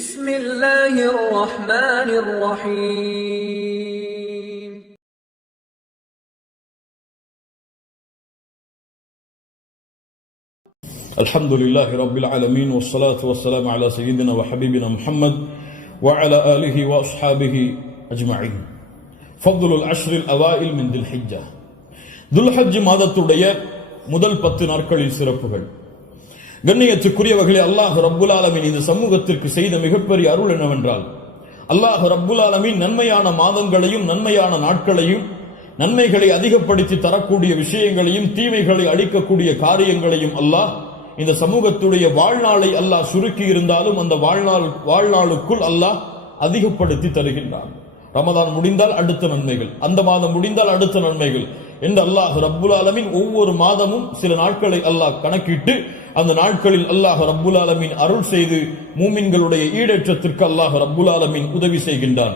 بسم الله الرحمن الرحيم الحمد لله رب العالمين والصلاة والسلام على سيدنا وحبيبنا محمد وعلى آله وأصحابه أجمعين. فضل العشر الأوائل من ذي الحجة. ذو الحج மாதத்துடைய முதல் 10 நாட்களில் சிறப்புகள். கண்ணியத்துக்குரியவர்களே, அல்லாஹ் ரப்புல் ஆலமீன் இந்த சமூகத்திற்கு செய்த மிகப்பெரிய அருள் என்னவென்றால், அல்லாஹ் ரப்புல் ஆலமீன் நன்மையான மாதங்களையும் நன்மையான நாட்களையும் நன்மைகளை அதிகப்படுத்தி தரக்கூடிய விஷயங்களையும் தீமைகளை அழிக்கக்கூடிய காரியங்களையும் அல்லாஹ் இந்த சமூகத்துடைய வாழ்நாளை அல்லாஹ் சுருக்கி இருந்தாலும் அந்த வாழ்நாளுக்குள் அல்லாஹ் அதிகப்படுத்தி தருகின்றான். ரமதான் முடிந்தால் அடுத்த நன்மைகள், அந்த மாதம் முடிந்தால் அடுத்த நன்மைகள் என்று அல்லாஹ் ரப்புல் ஆலமீன் ஒவ்வொரு மாதமும் சில நாட்களை அல்லாஹ் கணக்கிட்டு அந்த நாட்களில் அல்லாஹ் ரப்புல் ஆலமீன் அருள் செய்து மூமின்களுடைய ஈடேற்றத்திற்கு அல்லாஹ் ரப்புல் ஆலமீன் உதவி செய்கின்றான்.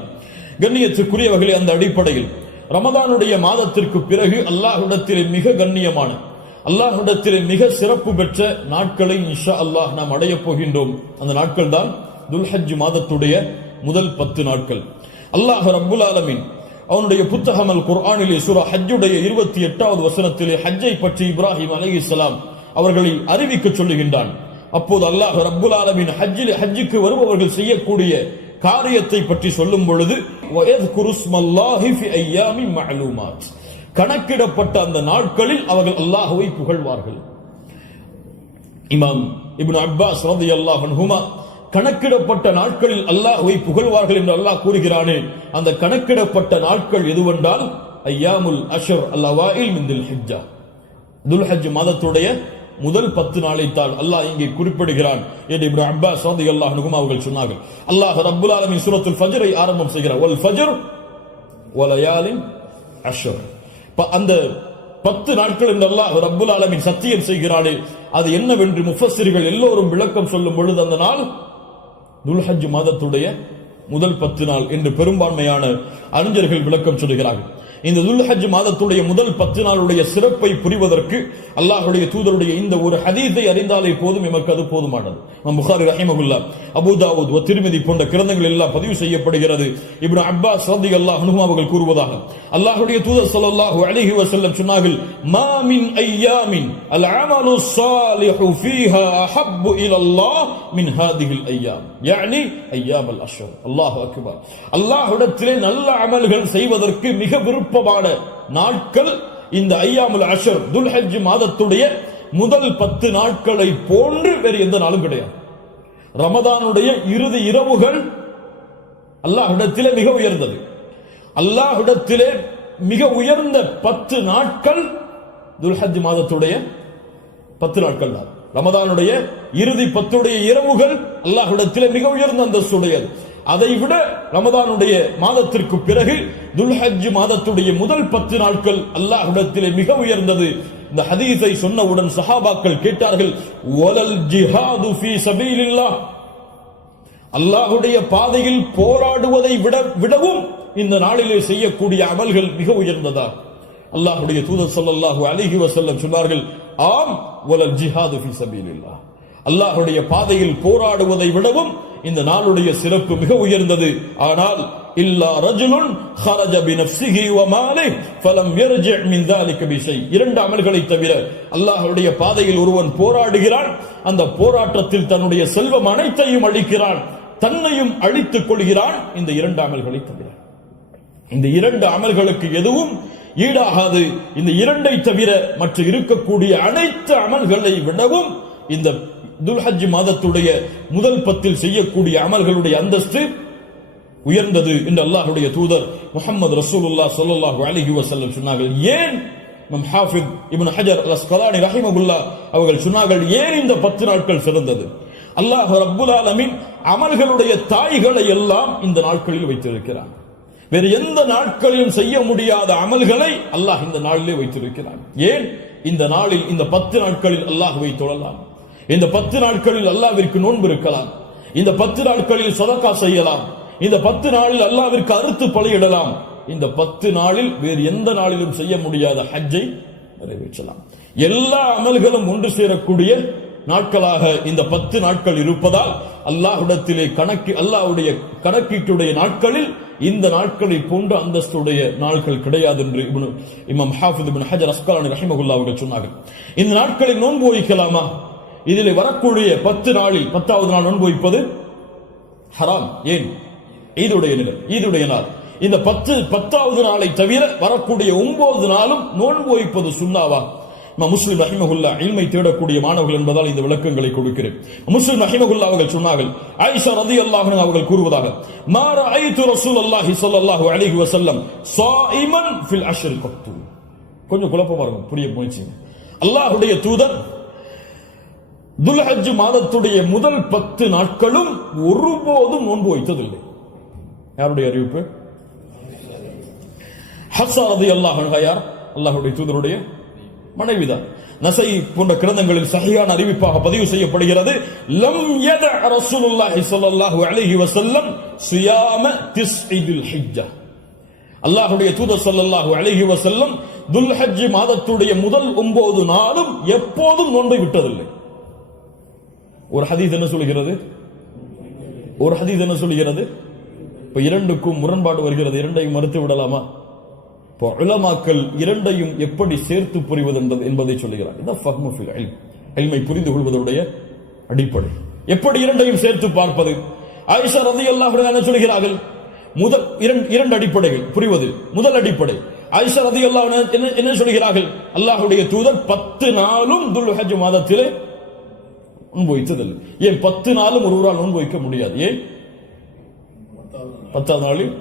கண்ணியத்துக்குரியவர்களே, அந்த அடிப்படையில் ரமதானுடைய மாதத்திற்கு பிறகு அல்லாஹ்விடத்திலே மிக கண்ணியமான, அல்லாஹ்விடத்திலே மிக சிறப்பு பெற்ற நாட்களை இன்ஷா அல்லாஹ் நாம் அடையப் போகின்றோம். அந்த நாட்கள் தான் துல்ஹஜ் மாதத்துடைய முதல் 10 நாட்கள். அல்லாஹ் ரப்புல் ஆலமீன் அவனுடைய புத்தகம் அல் குர்ஆனிலே சூரா ஹஜ்ஜுடைய 28வது வசனத்திலே ஹஜ்ஜை பற்றி இப்ராஹிம் அலைஹிஸ்ஸலாம் அவர்களை அறிவிக்க சொல்லுகின்றான். அப்போது அல்லாஹ் ரப்புல் ஆலமீன் ஹஜ்ஜுக்கு வருபவர்கள் செய்யக்கூடிய காரியத்தை பற்றி சொல்லும் பொழுது கணக்கிடப்பட்ட அந்த நாட்களில் அவர்கள் அல்லாஹ்வை புகழ்வார்கள். இமாம் இப்னு அப்பாஸ் ரலியல்லாஹு அன்ஹுமா கணக்கிடப்பட்ட நாட்களில் அல்லாஹ்வை புகழ்வார்கள் என்று அல்லாஹ் கூறுகிறானே, அந்த கணக்கிடப்பட்ட நாட்கள் எதுவென்றால் ஐயாமுல் அஷ்ர் அல் அவாயில் மின் தில் ஹிஜ்ஜா, துல்ஹஜ் மாதத்துடைய முதல் 10 நாளைத்தான் அல்லாஹ் இங்கே குறிப்பிடுகிறான் என்று இப்னு அப்பாஸ் ரலியல்லாஹு அன்ஹுமா அவர்கள் சொன்னார்கள். அல்லாஹ் ரப்புல் ஆலமீன் சூரத்துல் ஃபஜ்ரை ஆரம்பம் செய்கிறார். வல் ஃபஜ்ர் வ லயாலின் அஷ்ர். அந்த 10 நாட்கள் என்று அல்லாஹ் ரப்புல் ஆலமீன் சத்தியம் செய்கிறானே, அது என்னவென்று முஃபஸ்ஸிர்கள் எல்லோரும் விளக்கம் சொல்லும் பொழுது அந்த நாள் துல்ஹஜ் மாதத்துடைய முதல் 10 நாள் என்று பெரும்பான்மையான அறிஞர்கள் விளக்கம் சொல்கிறார்கள். இந்த துல்ஹஜ் மாதத்துடைய முதல் 10 நாளுடைய சிறப்பை புரிவதற்கு அல்லாஹ்வுடைய தூதருடைய இந்த ஒரு ஹதீஸை அறிந்தாலே போதும், எமக்கு அது போதுமானது. புகாரி ரஹிமஹுல்லாஹ், அபூ தாவூத் வ திர்மிதி போன்ற கிரந்தங்கள் எல்லாம் பதிவு செய்யப்படுகிறது. இப்னு அப்பாஸ் ரலியல்லாஹு அன்ஹு அவர்கள் கூறுவதாக, அல்லாஹ்வுடைய தூதர் ஸல்லல்லாஹு அலைஹி வஸல்லம் சொன்னார்கள், மா மின் ஐயாமின் அல் அமலு ஸாலிஹு ஃபீஹா அஹப்பு இலல்லாஹ் மின் ஹாதிஹில் ஐயாம், யானி ஐயாம் அல் அஷ்ர். அல்லாஹு அக்பர். அல்லாஹ்விடத்திலே நல்ல அமல்கள் செய்வதற்கு மிக விருப்பமான நாட்கள் இந்த ஐயாமுல் அஷ்ர், துல்ஹஜ் மாதத்துடைய முதல் 10 நாட்களை போன்று வேறு எந்த நாளும் கிடையாது. ரமதானுடைய இறுதி இரவுகள் அல்லாஹ்விடத்திலே மிக உயர்ந்தது. அல்லாஹ்விடத்திலே மிக உயர்ந்த 10 நாட்கள் துல்ஹஜ் மாதத்துடைய 10 நாட்கள் தான். ரமதானுடைய இறுதி 10 இரவுகள் அல்லாஹ்விடத்திலே மிக உயர்ந்த அந்தஸ்துடையது. அதைவிட ரமதானுடைய மாதத்திற்கு பிறகு துல்ஹஜ் மாதத்துடைய முதல் 10 நாட்கள் அல்லாஹ்விடத்திலே மிக உயர்ந்தது. இந்த ஹதீஸை சொன்னவுடன் சஹாபாக்கள் கேட்டார்கள், வலல் ஜிஹாது ஃபீ சபீலில்லாஹ், அல்லாஹ்வுடைய பாதையில் போராடுவதை விடவும் இந்த நாளிலே செய்யக்கூடிய அமல்கள் மிக உயர்ந்ததா? அல்லாஹ்வுடைய தூதர் ஸல்லல்லாஹு அலைஹி வஸல்லம் சொன்னார்கள், ஆம், வலல் ஜிஹாது ஃபீ சபீலில்லாஹ், அல்லாஹ்வுடைய பாதையில் போராடுவதை விடவும் இந்த நாளுடைய சிறப்பு மிக உயர்ந்தது. ஆனால் இல்லா ரஜுலுன் ஹரஜ பினஃப்ஸிஹி வ மாலிஹி ஃபலம் யர்ஜி' மின் ذلك பிஷை, 2 அமல்களை தவிர அல்லாஹ்வுடைய பாதையில் ஒருவன் போராடுகிறான், அந்த போராட்டத்தில் தன்னுடைய செல்வம் அனைத்தையும் அழிக்கிறான், தன்னையும் அழித்துக் கொள்கிறான், இந்த 2 அமல்களை தவிர. இந்த 2 அமல்களுக்கு எதுவும் ஈடாகாது. இந்த 2ஐ தவிர மற்ற இருக்கக்கூடிய அனைத்து அமல்களை விடவும் இந்த துல்ஹஜ் மாதத்துடைய முதல் 10 செய்யக்கூடிய அமல்களுடைய அந்தஸ்து உயர்ந்தது என்று அல்லாஹ்வுடைய தூதர் முஹம்மது ரசூலுல்லாஹ் ஸல்லல்லாஹு அலைஹி வஸல்லம் சொன்னார்கள். ஏன் இமாம் ஹாஃபிஸ் இப்னு ஹஜர் அல் அஸ்கலானி ரஹிமஹுல்லாஹ் அவர்கள் சொன்னார்கள், ஏன் இந்த 10 நாட்கள் சிறந்தது? அல்லாஹ் ரப்புல் ஆலமீன் அமல்களுடைய தாய்களை எல்லாம் இந்த நாட்களில் வைத்திருக்கிறான். வேறு எந்த நாட்களிலும் செய்ய முடியாத அமல்களை அல்லாஹ் இந்த நாளிலே வைத்திருக்கிறான். ஏன்? இந்த நாளில், இந்த 10 நாட்களில் அல்லாஹ்வை தொழலாம், இந்த 10 நாட்களில் அல்லாஹ்விற்கு நோன்பு இருக்கலாம், இந்த 10 நாட்களில் சதகா செய்யலாம், இந்த 10 நாளில் அல்லாஹ்விற்கு அறுத்து பலியிடலாம், இந்த 10 நாளில் வேறு எந்த நாளிலும் செய்ய முடியாத ஹஜ்ஜை நிறைவேற்றலாம். எல்லா அமல்களும் ஒன்று சேரக்கூடிய நாட்களாக இந்த 10 நாட்கள் இருப்பதால் அல்லாஹ்விடத்திலே அல்லாஹ்வுடைய கணக்கீட்டுடைய நாட்களில் இந்த நாட்களை போன்ற அந்தஸ்துடைய நாட்கள் கிடையாது என்று இமாம் ஹாஃபிஸ் இப்னு ஹஜர் அஸ்கலானி ரஹிமஹுல்லாஹ் அவர்கள் சொன்னார்கள். இந்த நாட்களில் நோன்பு வைக்கலாமா? இதிலே வரக்கூடிய 10 நாளில் 10வது நாள் நோன்பு வைப்பது ஹராம். ஏன்? ஈதுடைய நாள். இந்த 10வது நாளை தவிர வரக்கூடிய 9 நாளும் நோன்பு வைப்பது சுன்னாவா? முஸ்லிம் ரஹிமஹுல்லாஹ் இல்மை தேடக்கூடிய மாணவர்கள் என்பதால் இந்த விளக்கங்களை கொடுக்கிறேன். முஸ்லிம் ரஹிமஹுல்லாஹ் அவர்கள் சொன்னார்கள், ஆயிஷா ரலியல்லாஹு அன்ஹா அவர்கள் கூறுவதாக, மா ரஅய்து ரசூலுல்லாஹி ஸல்லல்லாஹு அலைஹி வஸல்லம் ஸாயிமன் ஃபில் அஷ்ர் கத்து. கொஞ்சம் குழப்பமா இருக்கும், புரிய முயற்சி. அல்லாஹ்வுடைய தூதர் துல்ஹஜ் மாதத்துடைய முதல் 10 நாட்களும் ஒருபோதும் நோன்பு வைத்ததில்லை. யாருடைய அறிவிப்பு? ஹஃப்ஸா ரலியல்லாஹு அன்ஹா யார்? அல்லாஹ்வுடைய தூதருடைய மனைவிதான். நஸை போன்ற கிரந்தங்களில் சஹீஹான அறிவிப்பாக பதிவு செய்யப்படுகிறது, லம் யத ரசூலுல்லாஹி ஸல்லல்லாஹு அலைஹி வஸல்லம் ஸியாம திஸ்இல் ஹிஜ்ஜா. அல்லாஹ்வுடைய தூதர் ஸல்லல்லாஹு அலைஹி வஸல்லம் துல்ஹஜ் மாதத்துடைய முதல் 9 நாளும் எப்போதும் நோன்பை விட்டதில்லை. ஒரு ஹதீஸ் என்ன சொல்கிறது? இப்ப இரண்டுக்கும் முரண்பாடு வருகிறது. இரண்டையும் மறுத்து விடலாமா? இப்போ உலமாக்கள் இரண்டையும் எப்படி சேர்த்து புரிவது என்பதை சொல்லுகிறார். இதான் ஃபஹ்மு ஃபில் இல்ம், இல்மை புரிந்து கொள்வதுடைய அடிப்படை. எப்படி இரண்டையும் சேர்த்து பார்ப்பது? ஆயிஷா ரலியல்லாஹு அன்ஹா என்ன சொல்கிறார்கள்? முதல் இரண்டு அடிப்படைகள் புரிவது. முதல் அடிப்படை, ஆயிஷா ரலியல்லாஹு அன்ஹா என்ன சொல்கிறார்கள்? அல்லாஹ்வுடைய தூதர் 10 நாளும் துல்ஹஜ் மாதத்திலே நோன்பு வைத்ததில்லை. ஏன் 10 நாளும் ஒருவரால் நோன்பு வைக்க முடியாது? ஏன்? 10வது நாளில்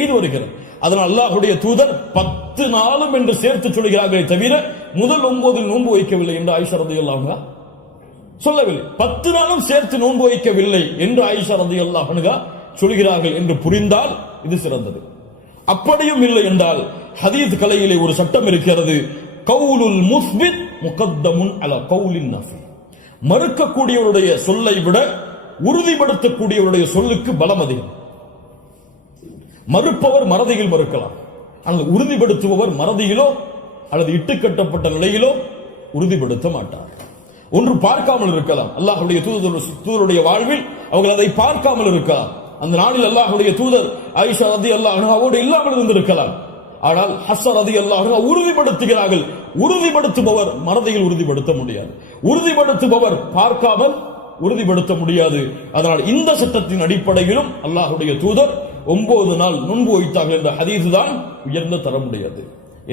ஈத் வருகிறது. அதனால் அல்லாஹ்வுடைய தூதர் 10 நாளும் என்று சேர்த்து சொல்கிறார்களே தவிர முதல் 9 நோன்பு வைக்கவில்லை என்று ஆயிஷா ரலியல்லாஹு அன்ஹா சொல்லவில்லை. 10 நாளும் சேர்த்து நோன்பு வைக்கவில்லை என்று ஆயிஷா ரலியல்லாஹு அன்ஹா சொல்கிறார்கள் என்று புரிந்தால் இது சிறந்தது. அப்படியும் இல்லை என்றால் ஹதீஸ் கலையிலே ஒரு சட்டம் இருக்கிறது, கவுலுல் முஸ்பித் முகத்தமுன் அலா கவுலின் நஃபி. மறுக்கக்கூடியவருடைய சொல்லை விட உறுதிப்படுத்தக்கூடியவருடைய சொல்லுக்கு பலம் அதிகம். மறுப்பவர் மறதியில் மறுக்கலாம், ஆனால் உறுதிப்படுத்துபவர் மறதியிலோ அல்லது இட்டுக்கட்டப்பட்ட நிலையிலோ உறுதிப்படுத்த மாட்டார். ஒன்று பார்க்காமல் இருக்கலாம். அல்லாஹ்வுடைய தூதருடைய வாழ்வில் அவர்கள் அதை பார்க்காமல் இருக்கலாம். அந்த நாளில் அல்லாஹ்வுடைய தூதர் ஆயிஷா ரலியல்லாஹு அன்ஹாவோடு இல்லாமல் இருந்திருக்கலாம். ஆனால் ஹஃப்ஸா ரலியல்லாஹு அன்ஹா உறுதிப்படுத்துகிறார்கள். உறுதிப்படுத்துபவர் மறதியில் உறுதிப்படுத்த முடியாது, உறுதிப்படுத்துபவர் பார்க்காமல் உறுதிப்படுத்த முடியாது. அதனால் இந்த சட்டத்தின் அடிப்படையிலும் அல்லாஹ்வுடைய தூதர் 9 நாள் நோன்பு வைத்தார்கள் என்ற ஹதீஸ் தான் உயர்ந்த தரமுடையது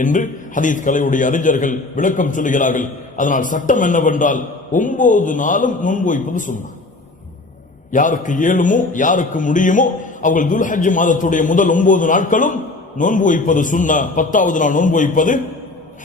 என்று ஹதீஸ் கலையுடைய அறிஞர்கள் விளக்கம் சொல்லுகிறார்கள். அதனால் சட்டம் என்னவென்றால் 9 நாளும் நோன்பு வைப்பது சுன்னா. யாருக்கு இயலுமோ யாருக்கு முடியுமோ அவர்கள் துல்ஹஜ் மாதத்துடைய முதல் 9 நாட்களும் நோன்பு வைப்பது சுன்னா. 10வது நாள் நோன்பு வைப்பது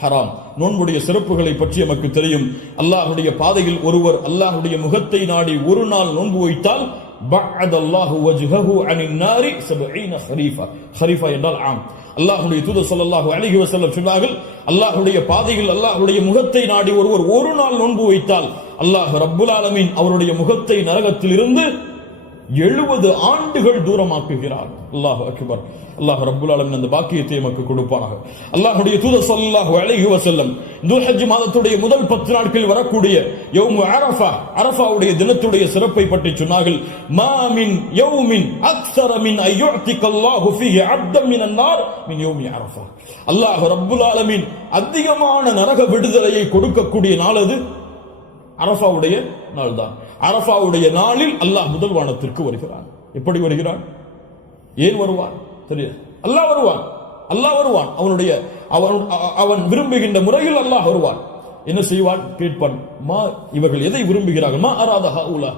ஹராம். நோன்புடைய சிறப்புகளை பற்றி நமக்கு தெரியும். அல்லாஹ்வுடைய பாதையில் ஒருவர் அல்லாஹ்வுடைய முகத்தை நாடி ஒரு நாள் நோன்பு வைத்தால் பஅத அல்லாஹு வஜ்ஹஹு அனின் நாரி 70 ஹரீஃபா. ஹரீஃபா என்றால் ஆம். அல்லாஹ்வுடைய தூதர் ஸல்லல்லாஹு அலைஹி வஸல்லம் சொன்னார்கள், அல்லாஹ்வுடைய பாதையில் அல்லாஹ்வுடைய முகத்தை நாடி ஒருவர் ஒரு நாள் நோன்பு வைத்தால் அல்லாஹ் ரப்புல் ஆலமீன் அவருடைய முகத்தை நரகத்தில் இருந்து 70 ஆண்டுகள் தூரமாக்குகிறார். அல்லாஹ் அக்பர். அல்லாஹ் ரப்புல் ஆலமீன் அந்த பாக்கியத்தை நமக்கு கொடுப்பானாக. அல்லாஹ்வுடைய தூதர் ஸல்லல்லாஹு அலைஹி வஸல்லம் துல்ஹஜ் மாதத்துடைய முதல் 10 நாட்களில் வரக்கூடிய யௌமு அரஃபா, அரஃபாவுடைய தினத்துடைய சிறப்பை பற்றி சொன்னார்கள். மா மின் யௌமின் அக்ஸர மின் அய்யுஅதிகல்லாஹு ஃபீஹி அப்தன் மினன் நார் மின் யௌமி அரஃபா. அல்லாஹ் ரப்புல் ஆலமீன் அதிகமான நரக விடுதலையை கொடுக்கக்கூடிய நாள் அது அரஃபாவுடைய நாள் தான். அரஃபாவுடைய நாளில் அல்லாஹ் முதல் வானத்திற்கு வருகிறான். எப்படி வருகிறான்? ஏன் வருவான் தெரியாது. அல்லாஹ் வருவான். அவன் விரும்புகின்ற முறையில் அல்லாஹ் வருவான். என்ன செய்வான்? கேட்பான், மா இவர்கள் எதை விரும்புகிறார்கள்? மா அராத ஹவுலா,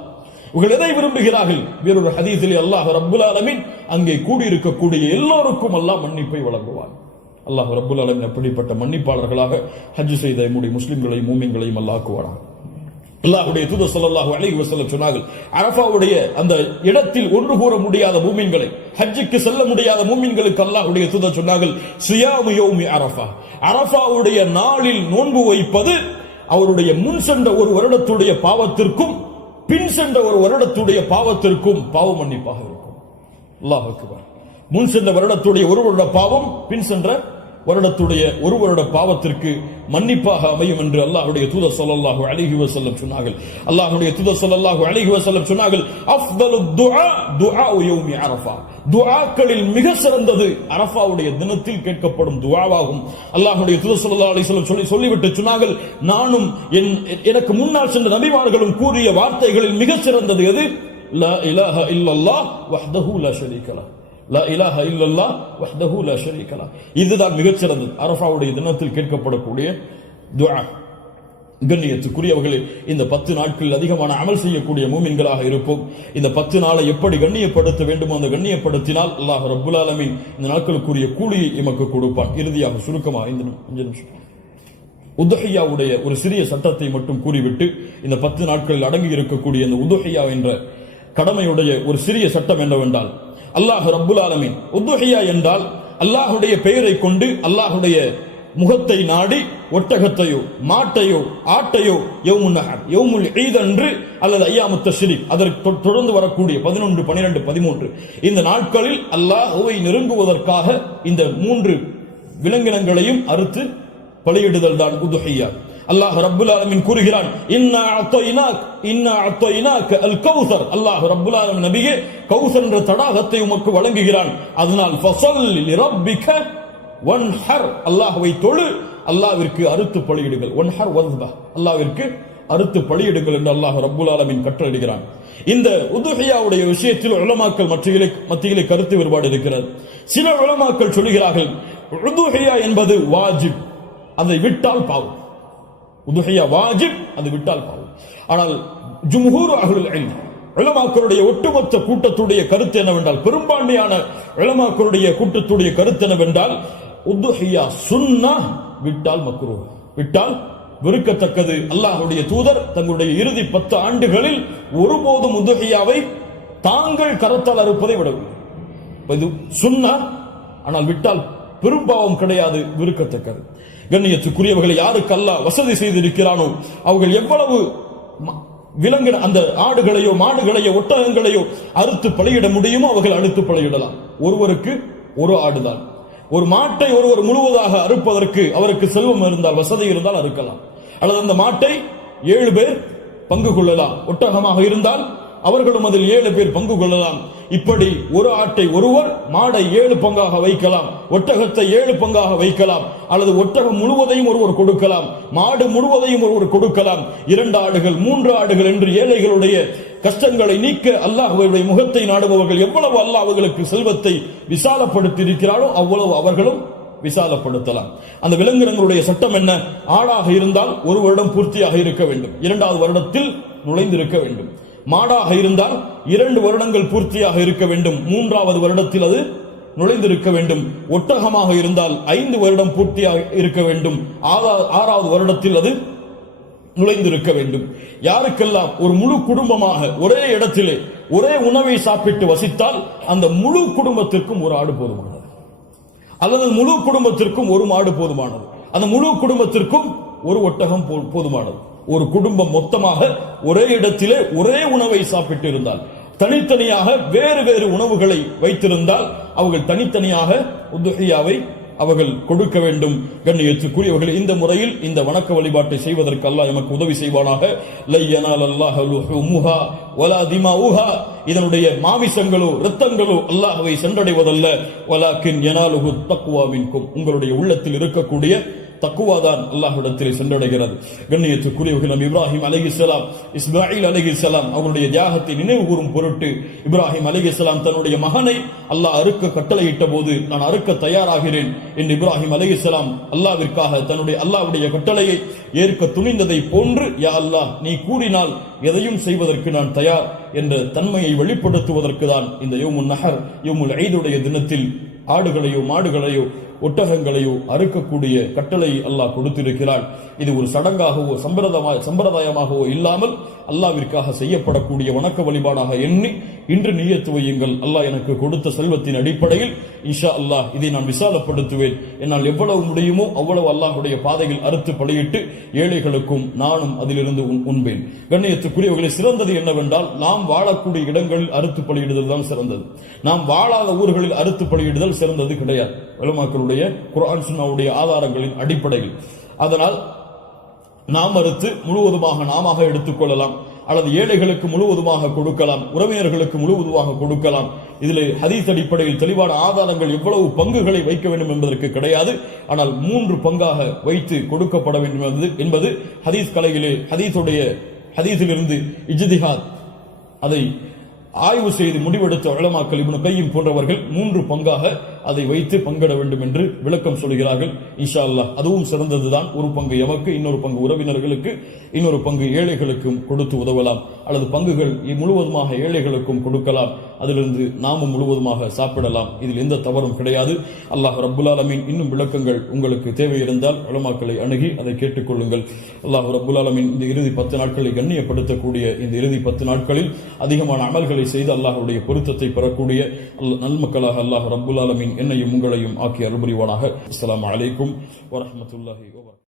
இவர்கள் எதை விரும்புகிறார்கள்? வேறொரு ஹதீஸிலே அல்லாஹ் ரப்புல் ஆலமீன் அங்கே கூடியிருக்கக்கூடிய எல்லோருக்கும் அல்லாஹ் மன்னிப்பை வழங்குவான். அல்லாஹ் ரப்புல் ஆலமீன் அப்படிப்பட்ட மன்னிப்பாளர்களாக ஹஜ் செய்த நம்முடைய முஸ்லிம்களையும் மூமின்களையும் அல்லாஹ் ஆக்குவானாக. அல்லாஹ்வுடைய தூதர் ஸல்லல்லாஹு அலைஹி வஸல்லம் சொன்னார்கள், அரஃபாவுடைய அந்த இடத்தில் ஒன்று கூற முடியாத மூமின்களை, ஹஜ்ஜுக்கு செல்ல முடியாத மூமின்களுக்கு அல்லாஹ்வுடைய தூதர் சொன்னார்கள், ஸியாமு யௌமி அரஃபா. அரஃபாவுடைய நாளில் நோன்பு வைப்பது அவருடைய முன் சென்ற ஒரு வருடத்துடைய பாவத்திற்கும் பின் சென்ற ஒரு வருடத்துடைய பாவத்திற்கும் பாவ மன்னிப்பாக இருக்கும். அல்லாஹ் அக்பர். முன் சென்ற வருடத்துடைய ஒரு வருட பாவம், பின் சென்ற வருடத்துடைய ஒரு வருட பாவத்திற்கு மன்னிப்பாக அமையும் என்று அல்லாஹ்வுடைய தூதர் ஸல்லல்லாஹு அலைஹி வஸல்லம் சொன்னார்கள். அல்லாஹ்வுடைய தூதர் ஸல்லல்லாஹு அலைஹி வஸல்லம் சொன்னார்கள், அஃதலுத் துஆ துஆஉ யௌமி அரஃபா. துஆக்களில் மிக சிறந்தது அரஃபாவுடைய தினத்தில் கேட்கப்படும் துஆவாகும். அல்லாஹ்வுடைய தூதர் ஸல்லல்லாஹு அலைஹி வஸல்லம் சொல்லிவிட்டு சொன்னார்கள், நானும் எனக்கு முன்னால் சென்ற நபிமார்களும் கூறிய வார்த்தைகளில் மிக சிறந்தது எது? லா இலாஹ இல்லல்லாஹ் வஹ்தஹு லா ஷரீக லஹ். லா இலாஹ இல்லல்லாஹ் வஹ்தஹு லா ஷரீக லஹ். இதுதான் மிகச் சிறந்தது அரஃபாவுடைய தினத்தில் கேட்கப்படக்கூடிய துஆ. கண்ணியத்துக்குரியவர்களே, இந்த 10 நாட்களில் அதிகமான அமல் செய்யக்கூடிய மூமின்களாக இருப்போம். இந்த 10 நாளை எப்படி கண்ணியப்படுத்த வேண்டுமோ அந்த கண்ணியப்படுத்தினால் அல்லாஹ் ரப்புல் ஆலமீன் இந்த நாட்களுக்குரிய கூலியை எமக்கு கொடுப்பான். இறுதியாக சுருக்கமாக 5 நிமிஷம் உதுஹியாவுடைய ஒரு சிறிய சட்டத்தை மட்டும் கூறிவிட்டு இந்த 10 நாட்களில் அடங்கி இருக்கக்கூடிய இந்த உதுஹியா என்ற கடமையுடைய ஒரு சிறிய சட்டம் என்னவென்றால், அல்லாஹ் ரப்புல் ஆலமீன் உதுஹியா என்றால் அல்லாஹ்வுடைய பெயரை கொண்டு அல்லாஹ்வுடைய முகத்தை நாடி ஒட்டகத்தையோ மாட்டையோ ஆட்டையோ யௌமுன் நஹர் யௌமுல் ஈத் அன்று அல்லது அய்யாமுத் தஷ்ரீக் அதற்கு தொடர்ந்து வரக்கூடிய 11, 12, 13 இந்த நாட்களில் அல்லாஹ்வை நெருங்குவதற்காக இந்த 3 விலங்கினங்களையும் அறுத்து பலியிடுதல் தான் உதுஹியா. அல்லாஹ் ரப்புல் ஆலமீன் கூறுகிறான், இன்னா அத்தைனாக அல் கௌசர். அல்லாஹ் ரப்புல் ஆலமீன் நபியே கௌசர் என்ற தடாகத்தை உமக்கு வழங்குகிறான். அதனால் ஃபஸல்லி லிரப்பிக வன்ஹர், அல்லாஹ்வை தொழு, அல்லாஹ்விற்கு அறுத்து பலியிடுங்கள். வன்ஹர் வஸ்ப, அல்லாஹ்விற்கு அறுத்து பலியிடுங்கள் என்று அல்லாஹ் ரப்புல் ஆலமீன் கட்டளையிடுகிறான். இந்த உதுஹியாவுடைய விஷயத்தில் உலமாக்கள் மத்தியிலே கருத்து வேறுபாடு இருக்கிறது. சில உலமாக்கள் சொல்கிறார்கள், உதுஹியா என்பது வாஜிப், அதை விட்டால் பாவம். உதுஹியா வாஜிப், அது விட்டால் பாவம். ஆனால் ஜும்ஹூர் அஹ்லுல் இல்ம் உலமாக்களுடைய ஒட்டுமொத்த கூட்டத்துடைய கருத்து என்னவென்றால், பெரும்பான்மையான உலமாக்களுடைய கூட்டத்துடைய கருத்து என்னவென்றால், உதுஹியா சுன்னah, விட்டால் மக்ரூஹ், விட்டால் வெறுக்கத்தக்கது. அல்லாஹ்வுடைய தூதர் தங்களுடைய இறுதி 10 ஆண்டுகளில் ஒருபோதும் உதுஹியாவை தாங்கள் கரத்தால் அறுப்பதை விடவில்லை. இது சுன்னah, ஆனால் விட்டால் பெரும்பாவம் கிடையாது, வெறுக்கத்தக்கது. கண்ணியத்துக்குரியவர்களை யாருக்கு அல்லாஹ் வசதி செய்திருக்கிறானோ அவர்கள் எவ்வளவு விலங்கின அந்த ஆடுகளையோ மாடுகளையோ ஒட்டகங்களையோ அறுத்து பலியிட முடியுமோ அவர்கள் அறுத்து பலியிடலாம். ஒருவருக்கு ஒரு ஆடுதான். ஒரு மாட்டை ஒருவர் முழுவதாக அறுப்பதற்கு அவருக்கு செல்வம் இருந்தால், வசதி இருந்தால் அறுக்கலாம். அல்லது அந்த மாட்டை 7 பேர் பங்கு கொள்ளலாம். ஒட்டகமாக இருந்தால் அவர்களும் அதில் 7 பேர் பங்கு கொள்ளலாம். இப்படி ஒரு ஆட்டை ஒருவர், மாடை 7 பங்காக வைக்கலாம், ஒட்டகத்தை 7 பங்காக வைக்கலாம். அல்லது ஒட்டகம் முழுவதையும் ஒருவர் கொடுக்கலாம், மாடு முழுவதையும் ஒருவர் கொடுக்கலாம். 2 ஆடுகள் 3 ஆடுகள் என்று ஏழைகளுடைய கஷ்டங்களை நீக்க அல்லாஹ்வுடைய முகத்தை நாடுபவர்கள் எவ்வளவு அல்லாஹ் அவர்களுக்கு செல்வத்தை விசாலப்படுத்தி இருக்கிறாரோ அவ்வளவு அவர்களும் விசாலப்படுத்தலாம். அந்த விலங்கினங்களுடைய சட்டம் என்ன? ஆடாக இருந்தால் 1 வருடம் பூர்த்தியாக இருக்க வேண்டும், 2வது வருடத்தில் நுழைந்திருக்க வேண்டும். மாடாக இருந்தால் 2 வருடங்கள் பூர்த்தியாக இருக்க வேண்டும், 3வது வருடத்தில் அது நுழைந்திருக்க வேண்டும். ஒட்டகமாக இருந்தால் 5 வருடம் பூர்த்தியாக இருக்க வேண்டும், 6வது வருடத்தில் அது நுழைந்திருக்க வேண்டும். யாருக்கெல்லாம் ஒரு முழு குடும்பமாக ஒரே இடத்திலே ஒரே உணவை சாப்பிட்டு வசித்தால் அந்த முழு குடும்பத்திற்கும் ஒரு ஆடு போதுமானது, அல்லது முழு குடும்பத்திற்கும் ஒரு மாடு போதுமானது, அந்த முழு குடும்பத்திற்கும் ஒரு ஒட்டகம் போதுமானது. ஒரு குடும்பம் மொத்தமாக ஒரே இடத்திலே ஒரே உணவை சாப்பிட்டு இருந்தால், தனித்தனியாக வேறு வேறு உணவுகளை வைத்திருந்தால் அவர்கள் தனித்தனியாக உதுஹியாவை அவர்கள் கொடுக்க வேண்டும். கண்ணியத்துக்குரியவர்கள், இந்த முறையில் இந்த வணக்க வழிபாட்டை செய்வதற்கு அல்லாஹ் எமக்கு உதவி செய்வானாக. லை யனாலல்லாஹு லுஹூமுஹா வலா திமாஉஹா, இதனுடைய மாமிசங்களோ இரத்தங்களோ அல்லாஹ்வை சென்றடைவதல்ல. வலாக்கின் யனாலுஹு தக்வா மின்கும், உங்களுடைய உள்ளத்தில் இருக்கக்கூடிய தக்குவாதான் அல்லாஹ்விடத்தில் சென்றடைகிறது. கண்ணியத்துக்குரியவர்கள், நபி இப்ராஹிம் அலைஹிஸ்ஸலாம், இஸ்மாயில் அலைஹிஸ்ஸலாம் அவருடைய தியாகத்தை நினைவு கூறும் பொருட்டு இப்ராஹிம் அலைஹிஸ்ஸலாம் தன்னுடைய மகனை அல்லாஹ் அறுக்க கட்டளையிட்ட போது, நான் அறுக்க தயாராகிறேன் என்று இப்ராஹிம் அலைஹிஸ்ஸலாம் அல்லாஹ்விற்காக தன்னுடைய அல்லாஹ்வுடைய கட்டளையை ஏற்க துணிந்ததை போன்று, யா அல்லாஹ் நீ கூறினால் எதையும் செய்வதற்கு நான் தயார் என்ற தன்மையை வெளிப்படுத்துவதற்கு தான் இந்த யௌமுன் நஹர் யௌமுல் ஈதுடைய தினத்தில் ஆடுகளையோ மாடுகளையோ ஒட்டகங்களையோ அறுக்கக்கூடிய கட்டளை அல்லாஹ் கொடுத்திருக்கிறார். இது ஒரு சடங்காகவோ சம்பிரதாயமாகவோ இல்லாமல் அல்லாஹ்விற்காக செய்யப்படக்கூடிய வணக்க வழிபாடாக எண்ணி இன்று நியத்து வையுங்கள். அல்லாஹ் எனக்கு கொடுத்த செல்வத்தின் அடிப்படையில் இன்ஷா அல்லாஹ் இதை நான் விசாலப்படுத்துவேன். என்னால் எவ்வளவு முடியுமோ அவ்வளவு அல்லாஹ்வுடைய பாதையில் அறுத்து பலியிட்டு ஏழைகளுக்கும் நானும் அதிலிருந்து உண்பேன். கண்ணியத்துக்குரியவர்களை, சிறந்தது என்னவென்றால் நாம் வாழக்கூடிய இடங்களில் அறுத்து பலியிடுதல் தான் சிறந்தது. நாம் வாழாத ஊர்களில் அறுத்து பலியிடுதல் சிறந்தது கிடையாது. உலமாக்களுடைய உலமாக்களுடைய குர்ஆன் சுன்னாவுடைய ஆதாரங்களின் அடிப்படையில். அதனால் நாம் மறுத்து முழுவதுமாக நாம எடுத்துக்கொள்ளலாம், அல்லது ஏழைகளுக்கு முழுவதுமாக கொடுக்கலாம், உறவினர்களுக்கு முழுவதுமாக கொடுக்கலாம். இதில் ஹதீஸ் அடிப்படையில் தெளிவான ஆதாரங்கள் எவ்வளவு பங்குகளை வைக்க வேண்டும் என்பதற்கு கிடையாது. ஆனால் 3 பங்காக வைத்து கொடுக்கப்பட வேண்டும் என்பது ஹதீஸ் கலையிலே ஹதீஸிலிருந்து இஜ்திஹாத் அதை ஆய்வு செய்து முடிவெடுத்த உலமாக்கள் இப்னு கையிம் போன்றவர்கள் 3 பங்காக அதை வைத்து பங்கிட வேண்டும் என்று விளக்கம் சொல்கிறார்கள். இன்ஷா அல்லாஹ் அதுவும் சிறந்ததுதான். ஒரு பங்கு எமக்கு, இன்னொரு பங்கு உறவினர்களுக்கு, இன்னொரு பங்கு ஏழைகளுக்கும் கொடுத்து உதவலாம், அல்லது பங்குகள் முழுவதுமாக ஏழைகளுக்கும் கொடுக்கலாம், அதிலிருந்து நாமும் முழுவதுமாக சாப்பிடலாம். இதில் எந்த தவறும் கிடையாது. அல்லாஹ் ரப்புல் ஆலமீன் இன்னும் விளக்கங்கள் உங்களுக்கு தேவை இருந்தால் உலமாக்களை அணுகி அதை கேட்டுக்கொள்ளுங்கள். அல்லாஹ் ரப்புல் ஆலமீன் இந்த இறுதி 10 நாட்களை கண்ணியப்படுத்தக்கூடிய இந்த இறுதி 10 நாட்களில் அதிகமான அமல்களை செய்து அல்லாஹ்வுடைய பொருத்தத்தை பெறக்கூடிய நல்மக்களாக அல்லாஹ் ரப்புல் ஆலமீன் என்னையும் உங்களையும் ஆக்கி அருள் புரிவானாக. அஸ்ஸலாமு அலைக்கும் வரஹ்மத்துல்லாஹி வபரகாத்துஹு.